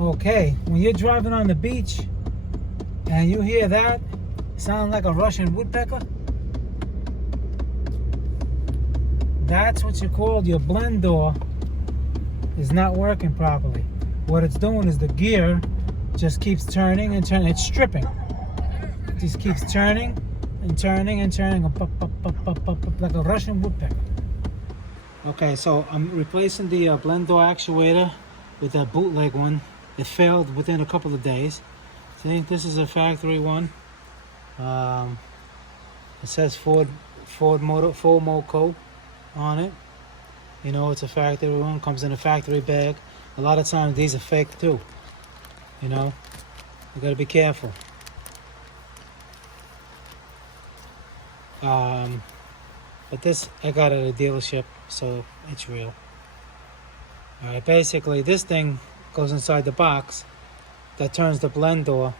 Okay, when you're driving on the beach and you hear that sound like a Russian woodpecker, that's what you call your blend door is not working properly. What it's doing is the gear just keeps turning and turning. It's stripping. It just keeps turning and turning and turning, like a Russian woodpecker. Okay, so I'm replacing the blend door actuator with that bootleg one. It failed within a couple of days. See, this is a factory one. It says Ford Moco on it. You know, it's a factory one. Comes in a factory bag. A lot of times these are fake too. You know, you gotta be careful. But this I got at a dealership, so it's real. All right, basically this thing goes inside the box that turns the blend door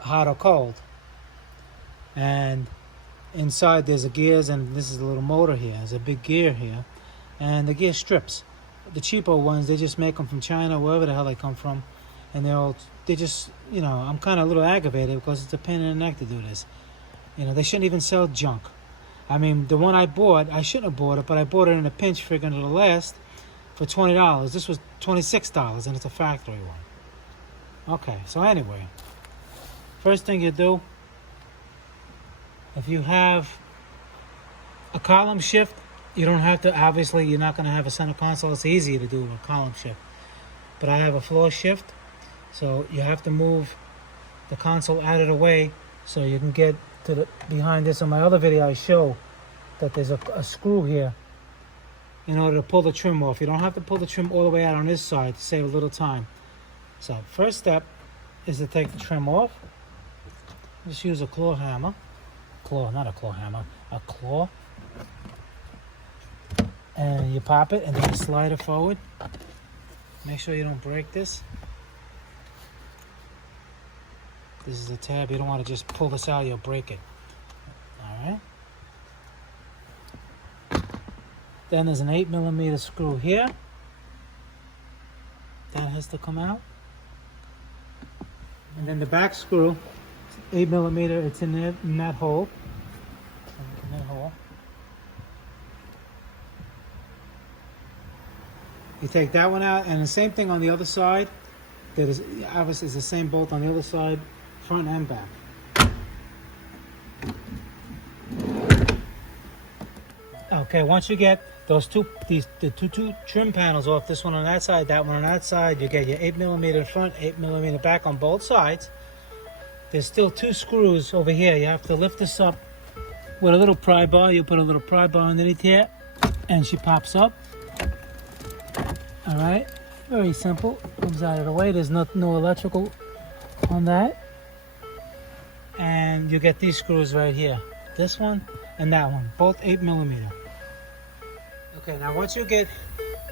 hot or cold, and inside there's a gears, and this is a little motor here. There's a big gear here, and the gear strips. The cheaper ones, they just make them from China, wherever the hell they come from, and they just, you know, I'm kind of a little aggravated because it's a pain in the neck to do this. You know, they shouldn't even sell junk. I mean, the one I bought, I shouldn't have bought it, but I bought it in a pinch, figuring it'll last, for $20. This was $26, and it's a factory one. Okay, so anyway, first thing you do, if you have a column shift, you don't have to, obviously you're not going to have a center console. It's easy to do a column shift. But I have a floor shift, so you have to move the console out of the way so you can get to the behind this. On my other video I show that there's a screw here in order to pull the trim off. You don't have to pull the trim all the way out on this side to save a little time. So first step is to take the trim off. Just use a claw hammer. Not a claw hammer, a claw. And you pop it and then you slide it forward. Make sure you don't break this. This is a tab. You don't want to just pull this out, you'll break it. Alright. Then there's an 8mm screw here. That has to come out. And then the back screw, 8mm, it's in there, in that hole. In that hole. You take that one out, and the same thing on the other side. That is obviously is the same bolt on the other side, front and back. Okay, once you get those two trim panels off, this one on that side, that one on that side, you get your 8mm front, 8mm back on both sides. There's still two screws over here. You have to lift this up with a little pry bar. You put a little pry bar underneath here, and she pops up. All right, very simple. Comes out of the way. There's no electrical on that. And you get these screws right here. This one and that one, both 8mm. Okay, now once you get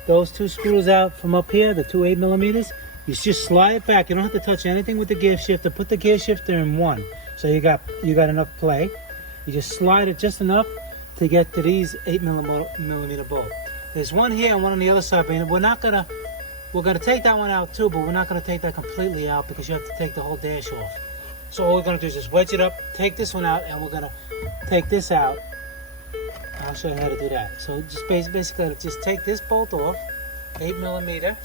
those two screws out from up here, the two 8mm, you just slide it back. You don't have to touch anything with the gear shifter. Put the gear shifter in one, so you got enough play. You just slide it just enough to get to these 8mm bolt. There's one here and one on the other side, but we're gonna take that one out too, but we're not gonna take that completely out because you have to take the whole dash off. So all we're gonna do is just wedge it up, take this one out, and we're gonna take this out. I'll show you how to do that. So just basically just take this bolt off, 8mm,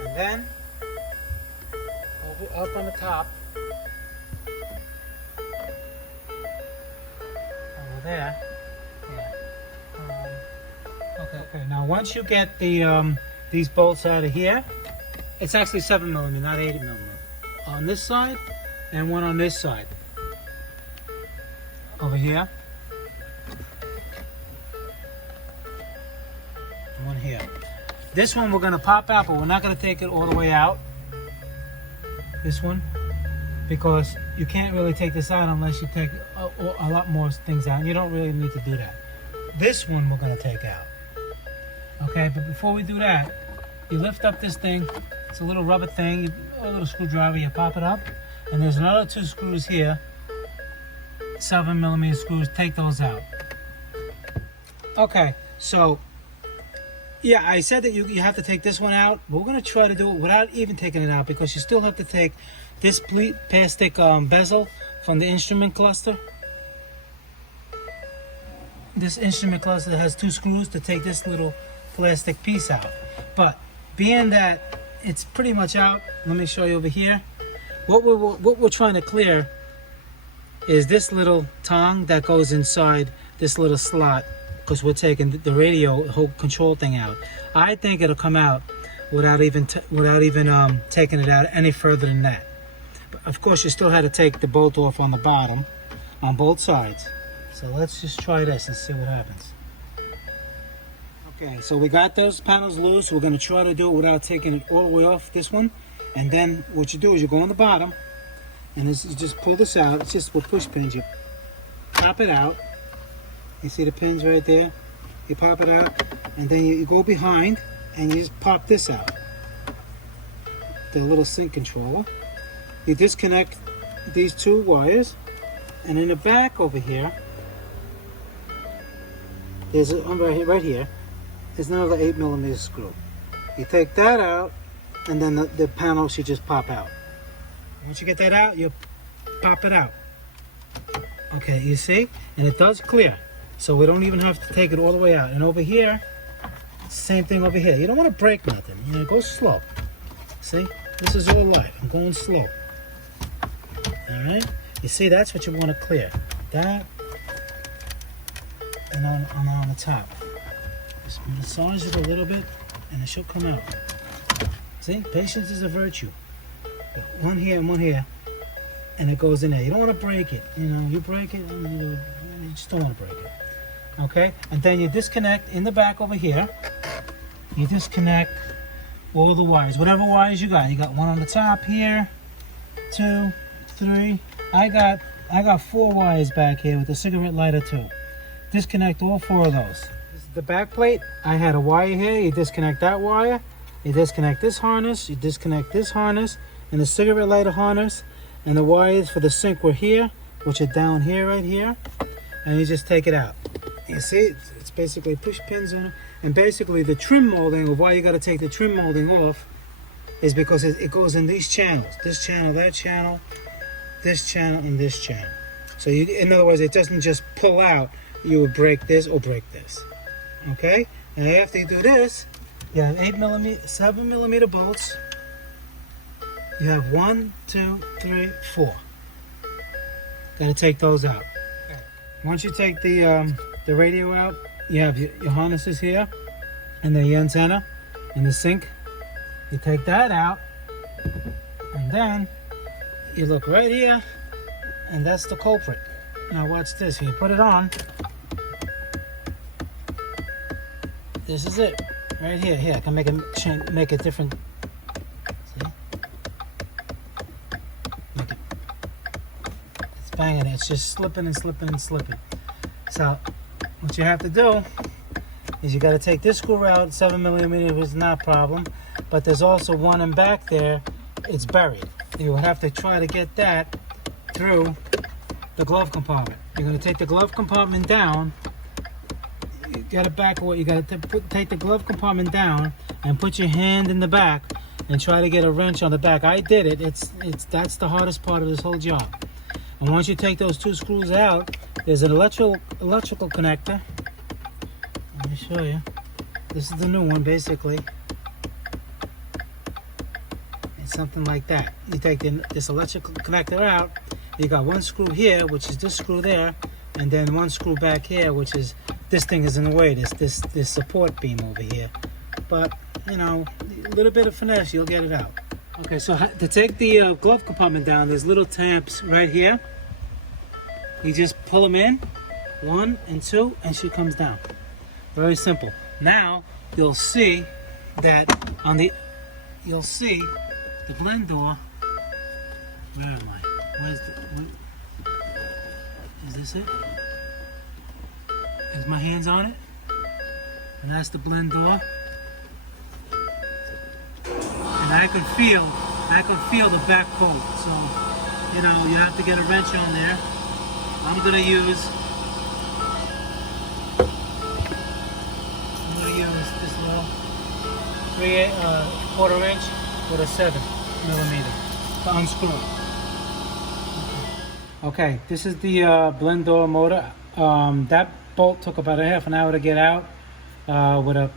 and then up on the top, over there. Okay. Now once you get the these bolts out of here, it's actually 7mm, not 8mm. On this side, and one on this side. Over here. And one here. This one we're gonna pop out, but we're not gonna take it all the way out. This one, because you can't really take this out unless you take a lot more things out, and you don't really need to do that. This one we're gonna take out. Okay, but before we do that, you lift up this thing. It's a little rubber thing, a little screwdriver, you pop it up, and there's another two screws here, 7mm screws, take those out. Okay, so Yeah, I said that you have to take this one out. We're going to try to do it without even taking it out, because you still have to take this plastic bezel from the instrument cluster. This instrument cluster has 2 screws to take this little plastic piece out. But being that it's pretty much out, let me show you over here. What we're trying to clear is this little tongue that goes inside this little slot, because we're taking the radio whole control thing out. I think it'll come out without even taking it out any further than that. But of course, you still had to take the bolt off on the bottom, on both sides. So let's just try this and see what happens. Okay, so we got those panels loose. We're going to try to do it without taking it all the way off this one. And then what you do is you go on the bottom, and you just pull this out. It's just with push pins. You pop it out. You see the pins right there? You pop it out, and then you go behind, and you just pop this out. The little sync controller. You disconnect these 2 wires, and in the back over here, there's right here, there's another 8mm screw. You take that out, and then the panel should just pop out. Once you get that out, you pop it out. Okay, you see? And it does clear. So we don't even have to take it all the way out. And over here, same thing over here. You don't want to break nothing. You know, go slow. See? This is all light. I'm going slow. Alright? You see, that's what you want to clear. That, and on the top. Just massage it a little bit, and it should come out. See? Patience is a virtue. One here and one here, and it goes in there. You don't want to break it. You know, you break it, and you just don't want to break it. Okay, and then you disconnect in the back over here. You disconnect all the wires, whatever wires you got. You got one on the top here, 2, 3. I got 4 wires back here with a cigarette lighter too. Disconnect all 4 of those. This is the back plate. I had a wire here. You disconnect that wire. You disconnect this harness. You disconnect this harness and the cigarette lighter harness, and the wires for the sync were here, which are down here, right here. And you just take it out. You see, it's basically push pins on it. And basically the trim molding, of why you got to take the trim molding off, is because it goes in these channels. This channel, that channel, this channel, and this channel. So you, in other words, it doesn't just pull out. You would break this or break this. Okay? And after you do this, you have 8mm, 7mm bolts. You have 1, 2, 3, 4. Got to take those out. Once you take the radio out, you have your harnesses here, and the antenna, and the sync. You take that out, and then you look right here, and that's the culprit. Now watch this. When you put it on, this is it, right here. Here, I can make it different. See? Make it. It's banging. It's just slipping and slipping and slipping. So what you have to do is you got to take this screw out. 7mm was not a problem, but there's also one in back there. It's buried. You will have to try to get that through the glove compartment. You're going to take the glove compartment down. You got to back away. You got to take the glove compartment down and put your hand in the back and try to get a wrench on the back. I did it. That's the hardest part of this whole job. And once you take those 2 screws out, there's an electrical connector. Let me show you. This is the new one, basically. It's something like that. You take this electrical connector out. You got 1 screw here, which is this screw there, and then 1 screw back here, which is this thing is in the way. This support beam over here. But you know, a little bit of finesse, you'll get it out. Okay, so to take the glove compartment down, there's little tabs right here. You just pull them in, 1 and 2, and she comes down. Very simple. Now you'll see that you'll see the blend door. Where am I? Is this it? Is my hands on it? And that's the blend door. And I could feel the back bolt. So, you know, you have to get a wrench on there. I'm gonna use this little quarter inch with a 7mm to unscrew. Okay, this is the blend door motor. That bolt took about a half an hour to get out with a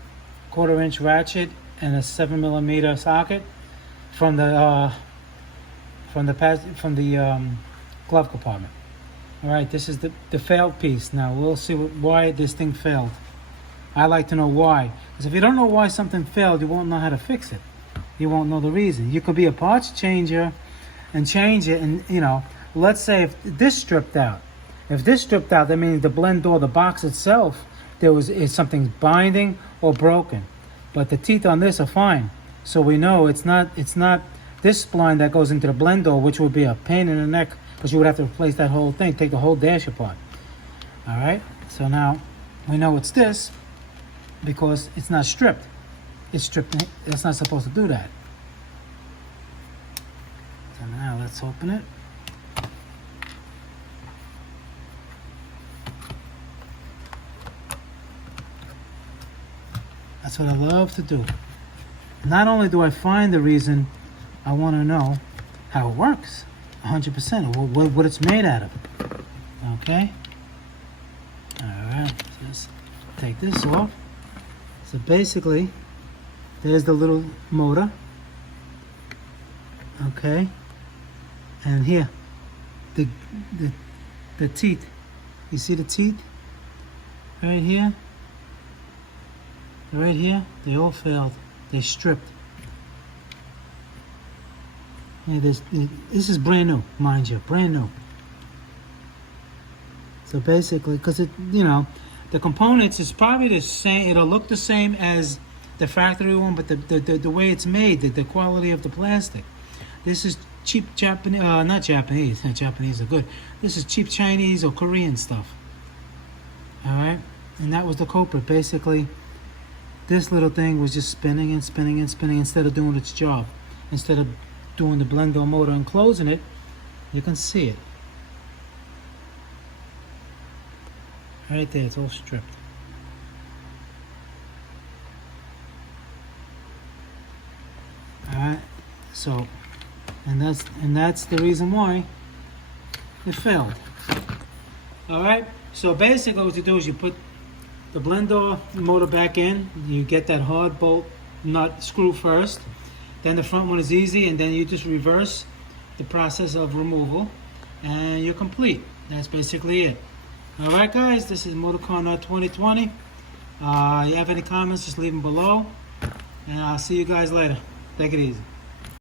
quarter inch ratchet and a 7mm socket from the glove compartment. All right, this is the failed piece. Now we'll see why this thing failed. I like to know why, because if you don't know why something failed, you won't know how to fix it. You won't know the reason. You could be a parts changer and change it, and you know, let's say if this stripped out. If this stripped out, that means the blend door, the box itself, is something binding or broken. But the teeth on this are fine, so we know it's not this spline that goes into the blend door, which would be a pain in the neck, because you would have to replace that whole thing, take the whole dash apart. All right, so now we know it's this because it's not stripped. It's stripped. It's not supposed to do that. So now let's open it. That's what I love to do. Not only do I find the reason, I want to know how it works, 100%, what it's made out of. Okay. All right. Just take this off. So basically, there's the little motor. Okay. And here, the teeth. You see the teeth? Right here. Right here, they all failed. They stripped. Hey, this is brand new, mind you, brand new. So basically, because the components is probably the same. It'll look the same as the factory one, but the way it's made, the quality of the plastic. This is cheap Japanese, not Japanese. Japanese are good. This is cheap Chinese or Korean stuff. All right, and that was the culprit. Basically, this little thing was just spinning and spinning and spinning instead of doing its job. Instead of doing the blend door motor and closing it, you can see it. Right there, it's all stripped. Alright, so and that's the reason why it failed. Alright, so basically what you do is you put the blend door motor back in, you get that hard bolt nut screw first, then the front one is easy, and then you just reverse the process of removal and you're complete. That's basically it. Alright guys, this is Motorcar Nut 2020. You have any comments, just leave them below, and I'll see you guys later. Take it easy.